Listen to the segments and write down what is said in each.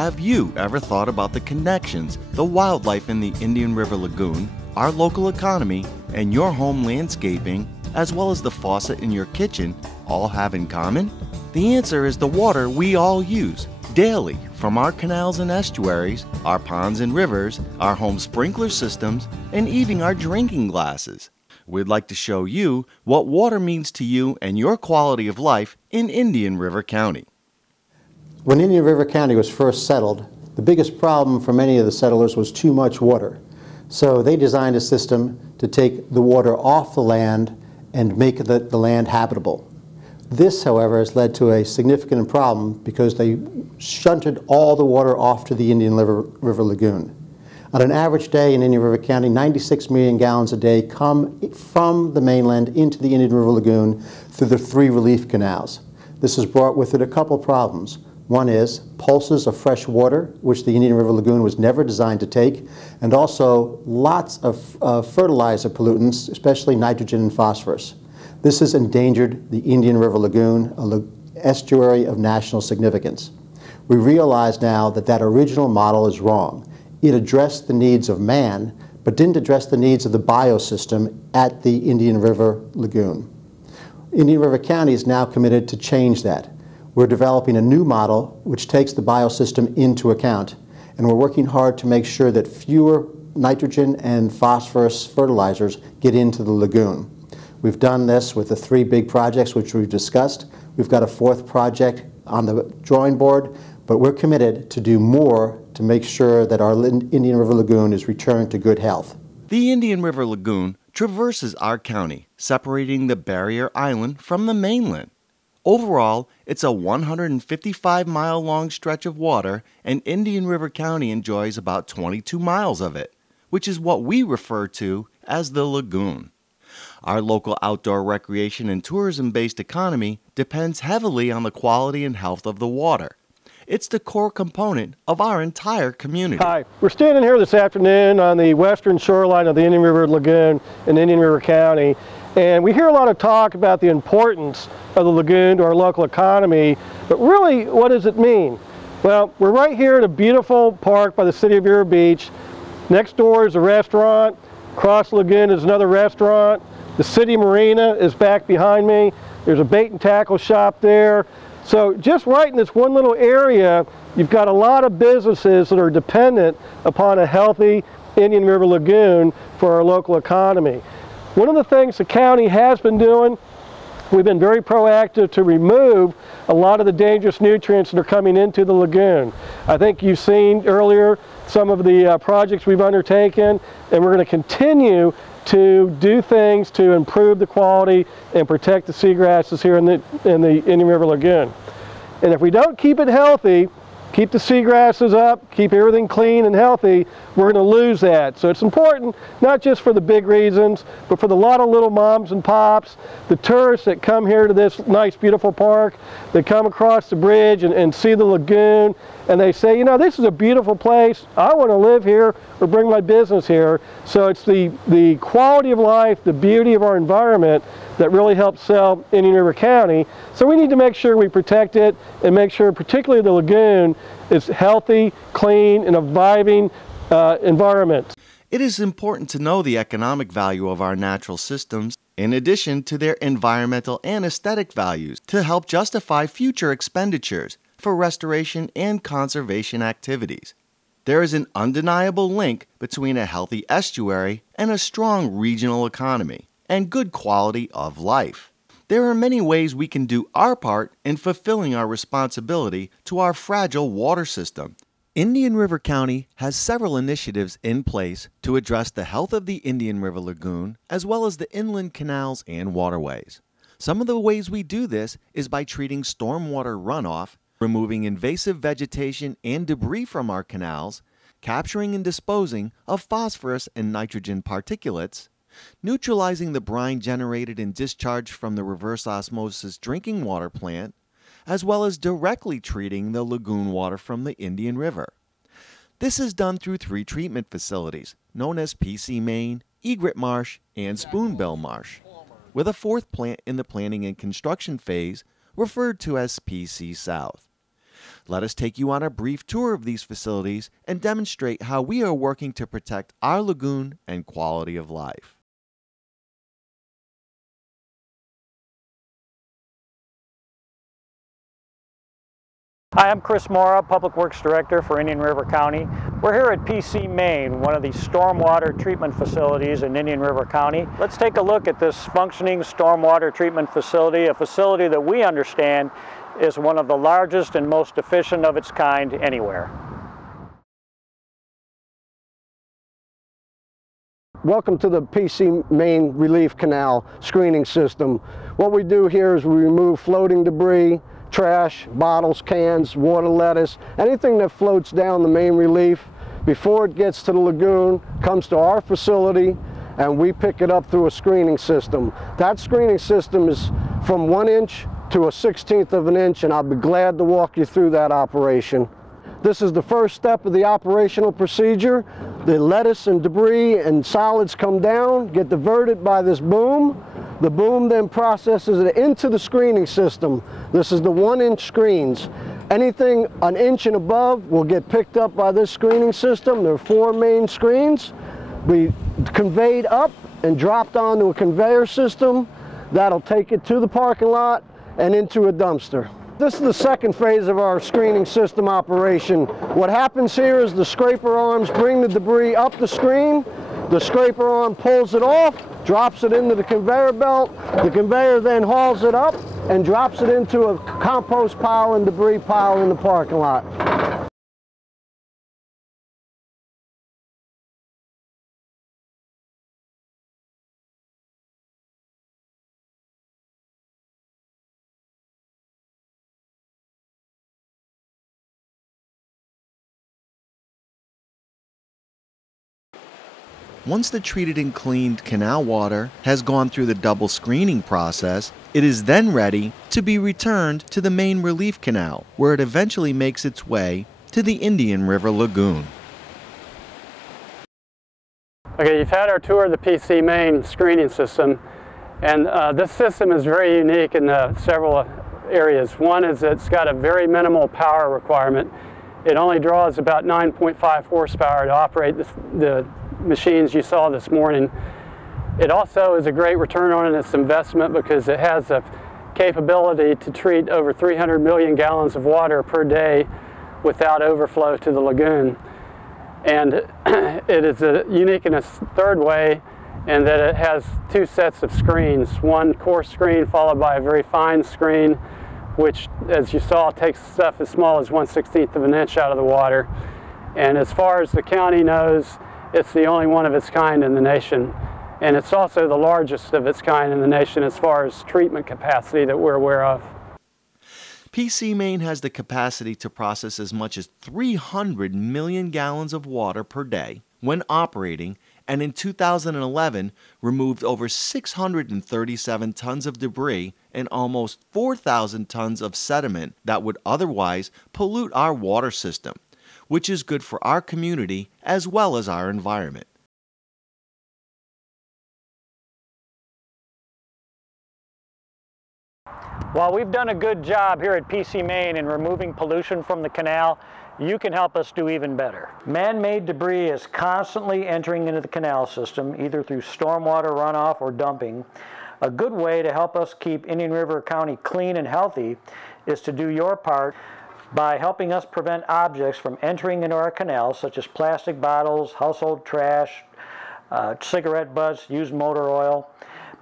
Have you ever thought about the connections the wildlife in the Indian River Lagoon, our local economy, and your home landscaping, as well as the faucet in your kitchen, all have in common? The answer is the water we all use daily from our canals and estuaries, our ponds and rivers, our home sprinkler systems, and even our drinking glasses. We'd like to show you what water means to you and your quality of life in Indian River County. When Indian River County was first settled, the biggest problem for many of the settlers was too much water. So they designed a system to take the water off the land and make the land habitable. This, however, has led to a significant problem because they shunted all the water off to the Indian River Lagoon. On an average day in Indian River County, 96 million gallons a day come from the mainland into the Indian River Lagoon through the 3 relief canals. This has brought with it a couple problems. One is pulses of fresh water, which the Indian River Lagoon was never designed to take, and also lots of fertilizer pollutants, especially nitrogen and phosphorus. This has endangered the Indian River Lagoon, an estuary of national significance. We realize now that that original model is wrong. It addressed the needs of man, but didn't address the needs of the biosystem at the Indian River Lagoon. Indian River County is now committed to change that. We're developing a new model which takes the biosystem into account, and we're working hard to make sure that fewer nitrogen and phosphorus fertilizers get into the lagoon. We've done this with the 3 big projects which we've discussed. We've got a 4th project on the drawing board, but we're committed to do more to make sure that our Indian River Lagoon is returned to good health. The Indian River Lagoon traverses our county, separating the barrier island from the mainland. Overall, it's a 155-mile-long stretch of water, and Indian River County enjoys about 22 miles of it, which is what we refer to as the lagoon. Our local outdoor recreation and tourism-based economy depends heavily on the quality and health of the water. It's the core component of our entire community. Hi, we're standing here this afternoon on the western shoreline of the Indian River Lagoon in Indian River County, and we hear a lot of talk about the importance of the lagoon to our local economy, but really, what does it mean? Well, we're right here at a beautiful park by the city of Vero Beach. Next door is a restaurant. Across the lagoon is another restaurant. The city marina is back behind me. There's a bait and tackle shop there. So just right in this one little area, you've got a lot of businesses that are dependent upon a healthy Indian River Lagoon for our local economy. One of the things the county has been doing, we've been very proactive to remove a lot of the dangerous nutrients that are coming into the lagoon. I think you've seen earlier some of the projects we've undertaken, and we're going to continue to do things to improve the quality and protect the seagrasses here in the Indian River Lagoon. And if we don't keep it healthy, keep the seagrasses up, keep everything clean and healthy, we're going to lose that. So it's important, not just for the big reasons, but for the lot of little moms and pops, the tourists that come here to this nice, beautiful park, that come across the bridge and see the lagoon, and they say, you know, this is a beautiful place, I want to live here or bring my business here. So it's the quality of life, the beauty of our environment that really helps sell Indian River County. So we need to make sure we protect it and make sure particularly the lagoon is healthy, clean, and a vibing environment. It is important to know the economic value of our natural systems in addition to their environmental and aesthetic values to help justify future expenditures for restoration and conservation activities. There is an undeniable link between a healthy estuary and a strong regional economy and good quality of life. There are many ways we can do our part in fulfilling our responsibility to our fragile water system. Indian River County has several initiatives in place to address the health of the Indian River Lagoon as well as the inland canals and waterways. Some of the ways we do this is by treating stormwater runoff, removing invasive vegetation and debris from our canals, capturing and disposing of phosphorus and nitrogen particulates, neutralizing the brine generated and discharged from the reverse osmosis drinking water plant, as well as directly treating the lagoon water from the Indian River. This is done through 3 treatment facilities, known as PC Main, Egret Marsh, and Spoonbill Marsh, with a 4th plant in the planning and construction phase, referred to as PC South. Let us take you on a brief tour of these facilities and demonstrate how we are working to protect our lagoon and quality of life. Hi, I'm Chris Mora, Public Works Director for Indian River County. We're here at PC Main, one of the stormwater treatment facilities in Indian River County. Let's take a look at this functioning stormwater treatment facility, a facility that we understand is one of the largest and most efficient of its kind anywhere. Welcome to the PC Main Relief Canal screening system. What we do here is we remove floating debris, trash, bottles, cans, water, lettuce, anything that floats down the main relief before it gets to the lagoon, comes to our facility, and we pick it up through a screening system. That screening system is from 1 inch to a 1/16 of an inch, and I'll be glad to walk you through that operation. This is the first step of the operational procedure. The lettuce and debris and solids come down, get diverted by this boom. The boom then processes it into the screening system. This is the 1 inch screens. Anything an inch and above will get picked up by this screening system. There are 4 main screens. Be conveyed up and dropped onto a conveyor system. That'll take it to the parking lot and into a dumpster. This is the second phase of our screening system operation. What happens here is the scraper arms bring the debris up the screen. The scraper arm pulls it off, drops it into the conveyor belt. The conveyor then hauls it up and drops it into a compost pile and debris pile in the parking lot. Once the treated and cleaned canal water has gone through the double screening process, it is then ready to be returned to the main relief canal, where it eventually makes its way to the Indian River Lagoon. Okay, you've had our tour of the PC Main screening system, and this system is very unique in several areas. One is it's got a very minimal power requirement. It only draws about 9.5 horsepower to operate the machines you saw this morning. It also is a great return on its investment because it has a capability to treat over 300 million gallons of water per day without overflow to the lagoon. And it is unique in a third way in that it has 2 sets of screens, one coarse screen followed by a very fine screen, which, as you saw, takes stuff as small as 1/16 of an inch out of the water. And as far as the county knows, it's the only one of its kind in the nation. And it's also the largest of its kind in the nation as far as treatment capacity that we're aware of. PC Main has the capacity to process as much as 300 million gallons of water per day when operating, and in 2011 removed over 637 tons of debris and almost 4,000 tons of sediment that would otherwise pollute our water system, which is good for our community as well as our environment. While we've done a good job here at PC Main in removing pollution from the canal, you can help us do even better. Man-made debris is constantly entering into the canal system, either through stormwater runoff or dumping. A good way to help us keep Indian River County clean and healthy is to do your part by helping us prevent objects from entering into our canals, such as plastic bottles, household trash, cigarette butts, used motor oil.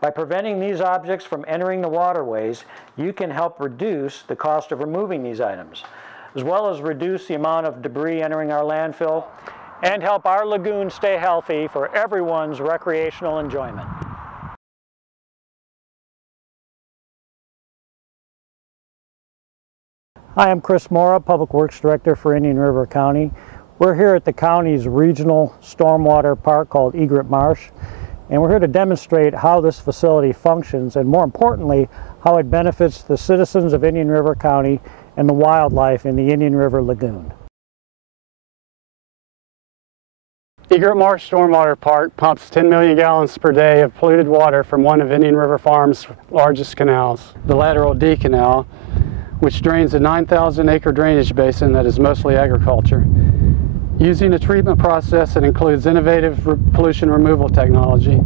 By preventing these objects from entering the waterways, you can help reduce the cost of removing these items, as well as reduce the amount of debris entering our landfill, and help our lagoon stay healthy for everyone's recreational enjoyment. Hi, I'm Chris Mora, Public Works Director for Indian River County. We're here at the county's regional stormwater park called Egret Marsh, and we're here to demonstrate how this facility functions and, more importantly, how it benefits the citizens of Indian River County and the wildlife in the Indian River Lagoon. Egret Marsh Stormwater Park pumps 10 million gallons per day of polluted water from one of Indian River Farm's largest canals, the Lateral D Canal, which drains a 9,000-acre drainage basin that is mostly agriculture. Using a treatment process that includes innovative pollution removal technology,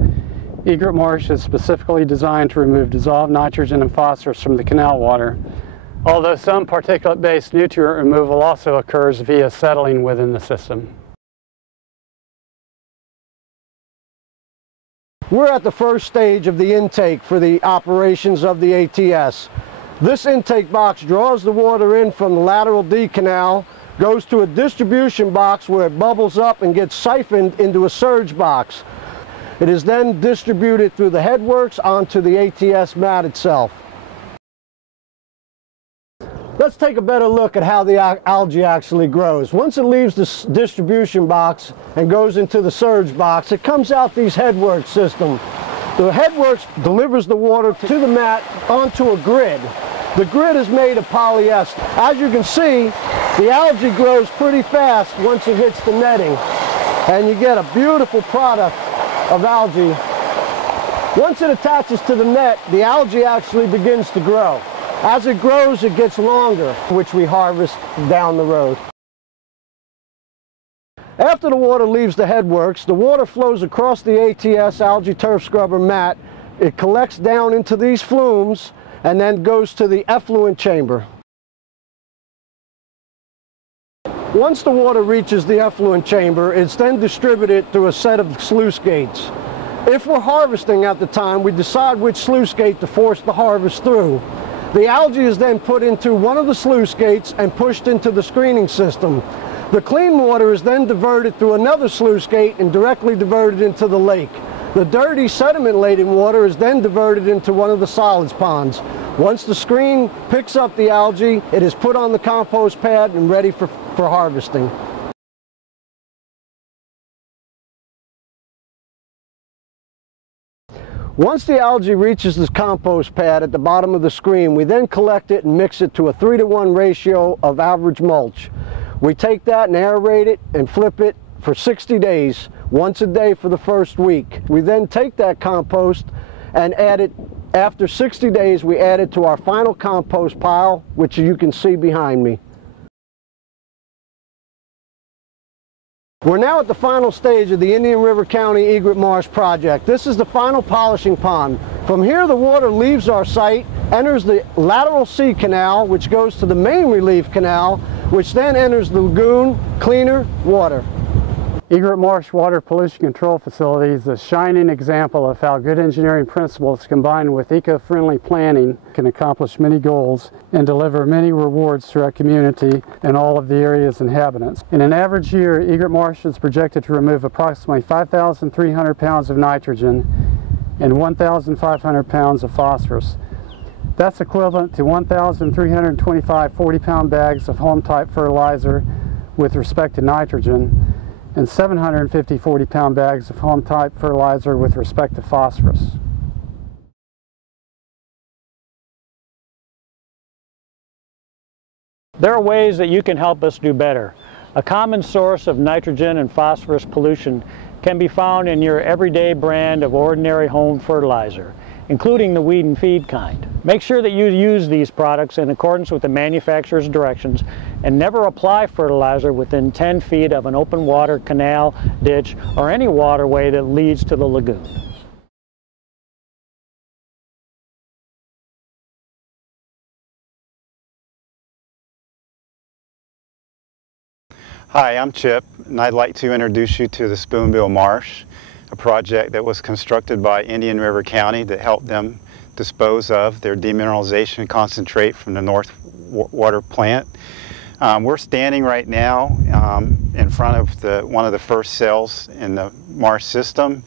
Egret Marsh is specifically designed to remove dissolved nitrogen and phosphorus from the canal water, although some particulate-based nutrient removal also occurs via settling within the system. We're at the first stage of the intake for the operations of the ATS. This intake box draws the water in from the lateral D canal, goes to a distribution box where it bubbles up and gets siphoned into a surge box. It is then distributed through the headworks onto the ATS mat itself. Let's take a better look at how the algae actually grows. Once it leaves the distribution box and goes into the surge box, it comes out these headworks system. The headworks delivers the water to the mat onto a grid. The grid is made of polyester. As you can see, the algae grows pretty fast once it hits the netting, and you get a beautiful product of algae. Once it attaches to the net, the algae actually begins to grow. As it grows, it gets longer, which we harvest down the road. After the water leaves the headworks, the water flows across the ATS algae turf scrubber mat. It collects down into these flumes and then goes to the effluent chamber. Once the water reaches the effluent chamber, it's then distributed through a set of sluice gates. If we're harvesting at the time, we decide which sluice gate to force the harvest through. The algae is then put into one of the sluice gates and pushed into the screening system. The clean water is then diverted through another sluice gate and directly diverted into the lake. The dirty sediment-laden water is then diverted into one of the solids ponds. Once the screen picks up the algae, it is put on the compost pad and ready for harvesting. Once the algae reaches this compost pad at the bottom of the screen, we then collect it and mix it to a 3-to-1 ratio of average mulch. We take that and aerate it and flip it for 60 days, once a day for the first week. We then take that compost and add it, after 60 days, we add it to our final compost pile, which you can see behind me. We're now at the final stage of the Indian River County Egret Marsh project. This is the final polishing pond. From here, the water leaves our site, enters the lateral C canal, which goes to the main relief canal, which then enters the lagoon, cleaner water. Egret Marsh Water Pollution Control Facility is a shining example of how good engineering principles combined with eco-friendly planning can accomplish many goals and deliver many rewards to our community and all of the area's inhabitants. In an average year, Egret Marsh is projected to remove approximately 5,300 pounds of nitrogen and 1,500 pounds of phosphorus. That's equivalent to 1,325 40-pound bags of home-type fertilizer with respect to nitrogen, and 750 40-pound bags of home-type fertilizer with respect to phosphorus. There are ways that you can help us do better. A common source of nitrogen and phosphorus pollution can be found in your everyday brand of ordinary home fertilizer, including the weed and feed kind. Make sure that you use these products in accordance with the manufacturer's directions and never apply fertilizer within 10 feet of an open water canal, ditch, or any waterway that leads to the lagoon. Hi, I'm Chip, and I'd like to introduce you to the Spoonbill Marsh, a project that was constructed by Indian River County that helped them dispose of their demineralization concentrate from the North Water Plant. We're standing right now in front of one of the first cells in the marsh system,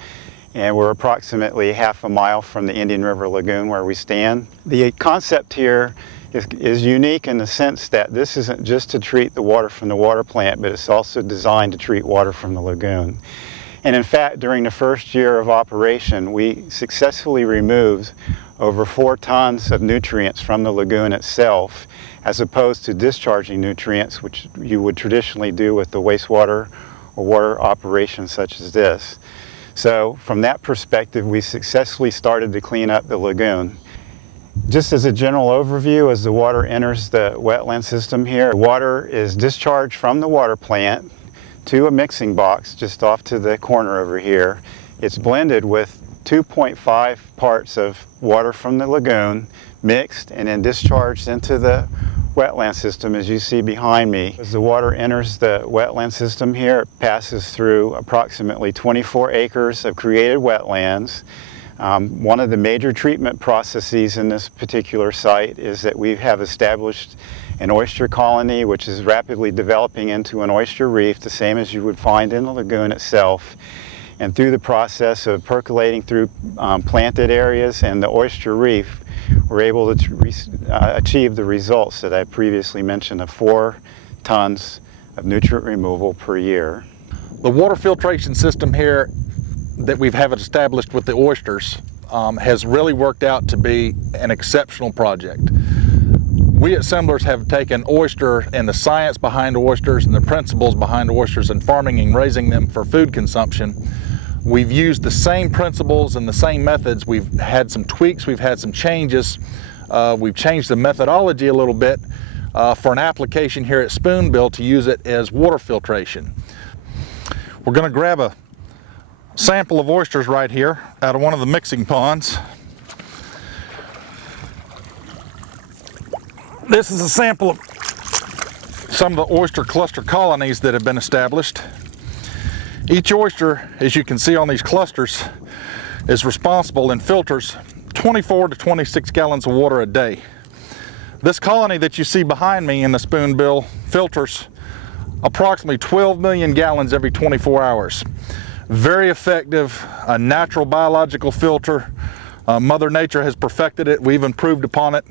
and we're approximately half a mile from the Indian River Lagoon where we stand. The concept here is unique in the sense that this isn't just to treat the water from the water plant, but it's also designed to treat water from the lagoon. And in fact, during the first year of operation, we successfully removed over 4 tons of nutrients from the lagoon itself, as opposed to discharging nutrients, which you would traditionally do with the wastewater or water operations such as this. So from that perspective, we successfully started to clean up the lagoon. Just as a general overview, as the water enters the wetland system here, water is discharged from the water plant to a mixing box just off to the corner over here. It's blended with 2.5 parts of water from the lagoon, mixed and then discharged into the wetland system as you see behind me. As the water enters the wetland system here, it passes through approximately 24 acres of created wetlands. One of the major treatment processes in this particular site is that we have established an oyster colony which is rapidly developing into an oyster reef, the same as you would find in the lagoon itself. And through the process of percolating through planted areas and the oyster reef, we're able to achieve the results that I previously mentioned of 4 tons of nutrient removal per year. The water filtration system here that we've have established with the oysters has really worked out to be an exceptional project. We at Semblers have taken oyster and the science behind oysters and the principles behind oysters and farming and raising them for food consumption. We've used the same principles and the same methods. We've had some tweaks, we've had some changes. We've changed the methodology a little bit for an application here at Spoonbill to use it as water filtration. We're going to grab a sample of oysters right here out of one of the mixing ponds. This is a sample of some of the oyster cluster colonies that have been established. Each oyster, as you can see on these clusters, is responsible and filters 24 to 26 gallons of water a day. This colony that you see behind me in the Spoonbill filters approximately 12 million gallons every 24 hours. Very effective, a natural biological filter. Mother Nature has perfected it. We've improved upon it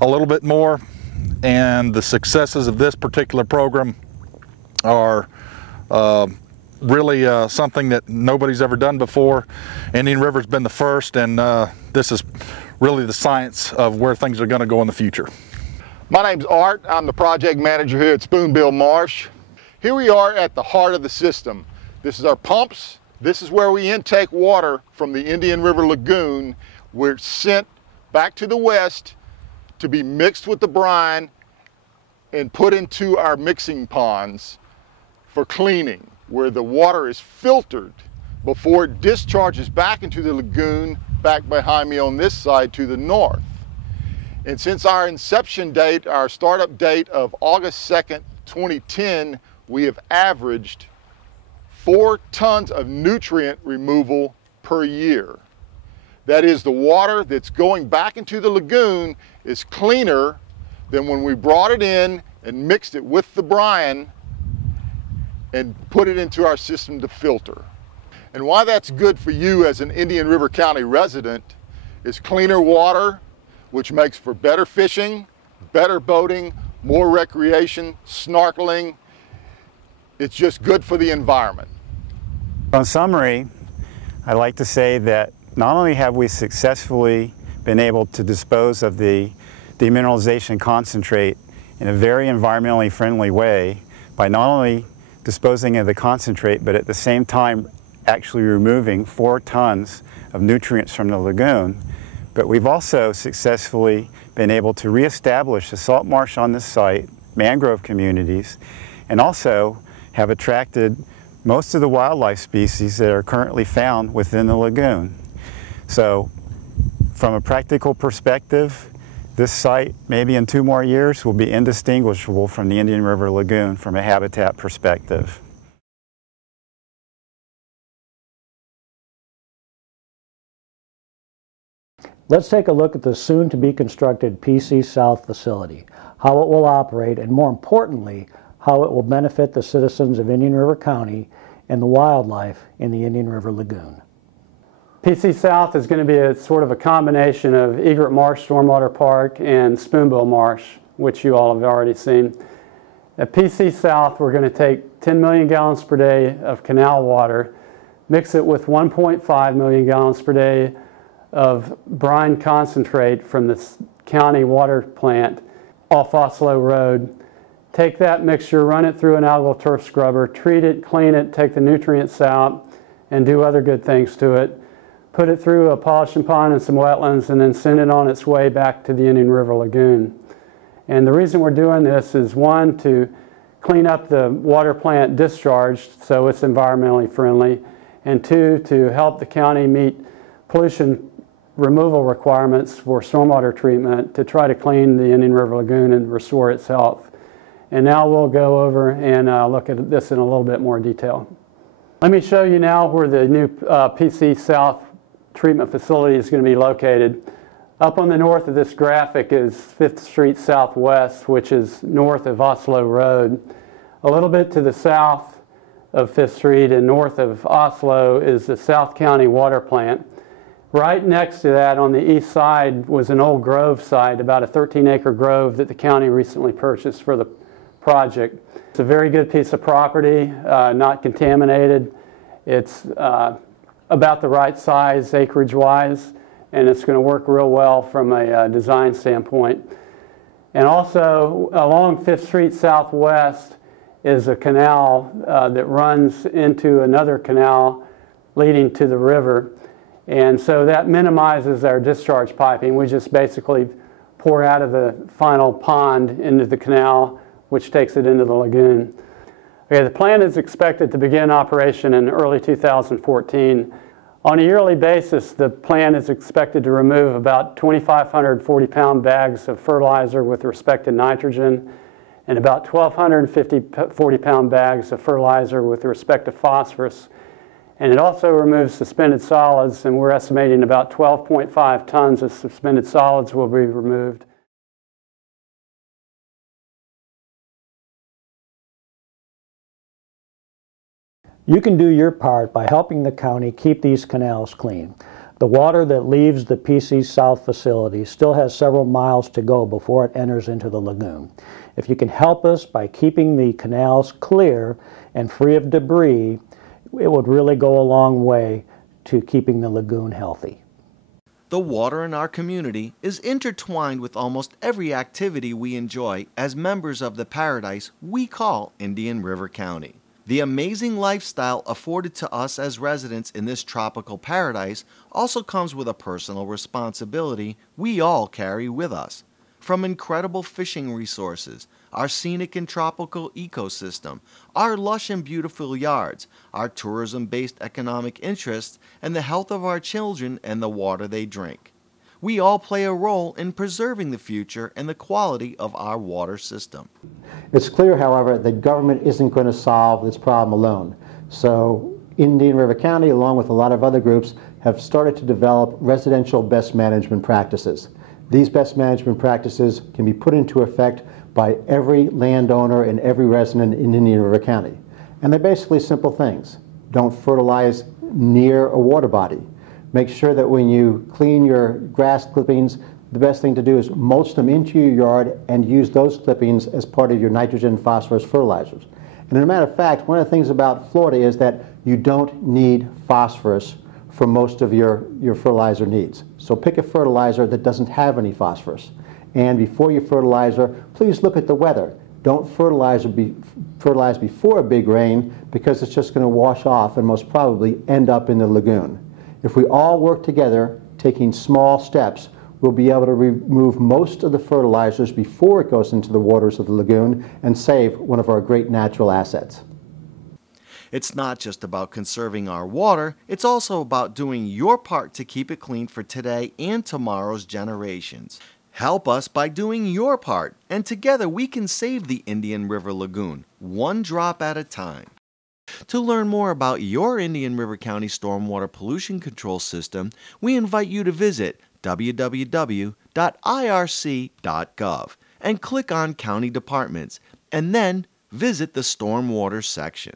a little bit more, and the successes of this particular program are really something that nobody's ever done before. Indian River's been the first, and this is really the science of where things are going to go in the future. My name's Art. I'm the project manager here at Spoonbill Marsh. Here we are at the heart of the system. This is our pumps. This is where we intake water from the Indian River Lagoon. We're sent back to the west to be mixed with the brine and put into our mixing ponds for cleaning, where the water is filtered before it discharges back into the lagoon back behind me on this side to the north. And since our inception date, our startup date of August 2nd, 2010, we have averaged 4 tons of nutrient removal per year. That is, the water that's going back into the lagoon is cleaner than when we brought it in and mixed it with the brine and put it into our system to filter. And why that's good for you as an Indian River County resident is cleaner water, which makes for better fishing, better boating, more recreation, snorkeling. It's just good for the environment. In summary, I'd like to say that not only have we successfully been able to dispose of the demineralization concentrate in a very environmentally friendly way by not only disposing of the concentrate, but at the same time actually removing 4 tons of nutrients from the lagoon, but we've also successfully been able to reestablish the salt marsh on this site, mangrove communities, and also have attracted most of the wildlife species that are currently found within the lagoon. So from a practical perspective, this site, maybe in 2 more years, will be indistinguishable from the Indian River Lagoon from a habitat perspective. Let's take a look at the soon-to-be constructed PC South facility, how it will operate, and more importantly, how it will benefit the citizens of Indian River County and the wildlife in the Indian River Lagoon. PC South is going to be a sort of a combination of Egret Marsh Stormwater Park and Spoonbill Marsh, which you all have already seen. At PC South, we're going to take 10 million gallons per day of canal water, mix it with 1.5 million gallons per day of brine concentrate from the county water plant off Oslo Road. Take that mixture, run it through an algal turf scrubber, treat it, clean it, take the nutrients out, and do other good things to it. put it through a polishing pond and some wetlands, and then send it on its way back to the Indian River Lagoon. And the reason we're doing this is, one, to clean up the water plant discharge so it's environmentally friendly, and two, to help the county meet pollution removal requirements for stormwater treatment to try to clean the Indian River Lagoon and restore its health. And now we'll go over and look at this in a little bit more detail. Let me show you now where the new PC South treatment facility is going to be located. Up on the north of this graphic is 5th Street Southwest, which is north of Oslo Road. A little bit to the south of 5th Street and north of Oslo is the South County Water Plant. Right next to that on the east side was an old grove site, about a 13-acre grove that the county recently purchased for the project. It's a very good piece of property, not contaminated. It's about the right size acreage-wise, and it's going to work real well from a design standpoint. And also along 5th Street Southwest is a canal that runs into another canal leading to the river. And so that minimizes our discharge piping. We just basically pour out of the final pond into the canal, which takes it into the lagoon. Okay, the plant is expected to begin operation in early 2014. On a yearly basis, the plant is expected to remove about 2,500 40-pound bags of fertilizer with respect to nitrogen, and about 1,250 40-pound bags of fertilizer with respect to phosphorus. And it also removes suspended solids, and we're estimating about 12.5 tons of suspended solids will be removed. You can do your part by helping the county keep these canals clean. The water that leaves the PC South facility still has several miles to go before it enters into the lagoon. If you can help us by keeping the canals clear and free of debris, it would really go a long way to keeping the lagoon healthy. The water in our community is intertwined with almost every activity we enjoy as members of the paradise we call Indian River County. The amazing lifestyle afforded to us as residents in this tropical paradise also comes with a personal responsibility we all carry with us. From incredible fishing resources, our scenic and tropical ecosystem, our lush and beautiful yards, our tourism-based economic interests, and the health of our children and the water they drink. We all play a role in preserving the future and the quality of our water system. It's clear, however, that government isn't going to solve this problem alone. So Indian River County, along with a lot of other groups, have started to develop residential best management practices. These best management practices can be put into effect by every landowner and every resident in Indian River County. And they're basically simple things. Don't fertilize near a water body. Make sure that when you clean your grass clippings, the best thing to do is mulch them into your yard and use those clippings as part of your nitrogen and phosphorus fertilizers. And as a matter of fact, one of the things about Florida is that you don't need phosphorus for most of your fertilizer needs. So pick a fertilizer that doesn't have any phosphorus. And before you fertilizer, please look at the weather. Don't fertilize before a big rain, because it's just going to wash off and most probably end up in the lagoon. If we all work together, taking small steps, we'll be able to remove most of the fertilizers before it goes into the waters of the lagoon and save one of our great natural assets. It's not just about conserving our water, it's also about doing your part to keep it clean for today and tomorrow's generations. Help us by doing your part, and together we can save the Indian River Lagoon, one drop at a time. To learn more about your Indian River County stormwater pollution control system, we invite you to visit www.irc.gov and click on County Departments, and then visit the Stormwater section.